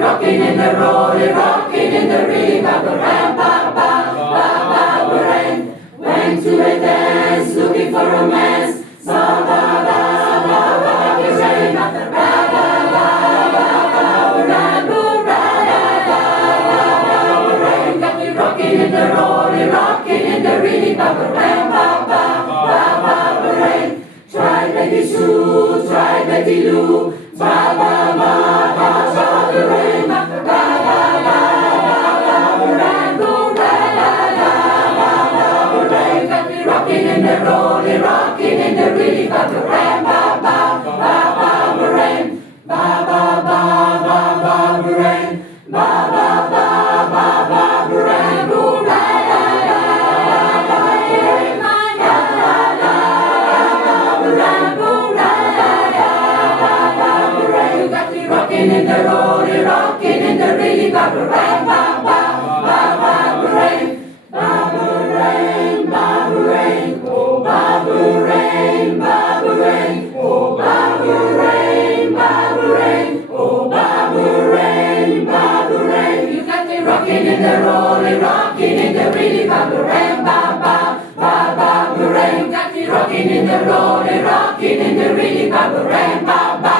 Rocking in the rolling, rocking in the rhythm, ba ba ba ba ba ba. Went to a dance, looking for romance. Ba ba ba ba ba ba ba ba ba. Got me rocking in the rolling, rocking in the rhythm, ba ba ba ba ba ba. Try Betty Sue, try Betty Lou, ba ba ba ba ba ba. Rocking in the rolling, rocking in the rhythm, ba ba ba ba ba ba. Ba ba ba ba ba ba. Ba ba ba ba ba ba. Rocking in the rolling, rocking in the rhythm, ba ba ba ba ba ba. Babu rain, babu rain, oh babu rain, babu rain, oh babu rain, babu rain, oh babu rain, babu rain. You got me rocking in the rolling, rocking in the rhythm, babu rain, ba ba ba babu rain. You got me rocking in the rolling, rocking in the rhythm, babu rain, ba ba.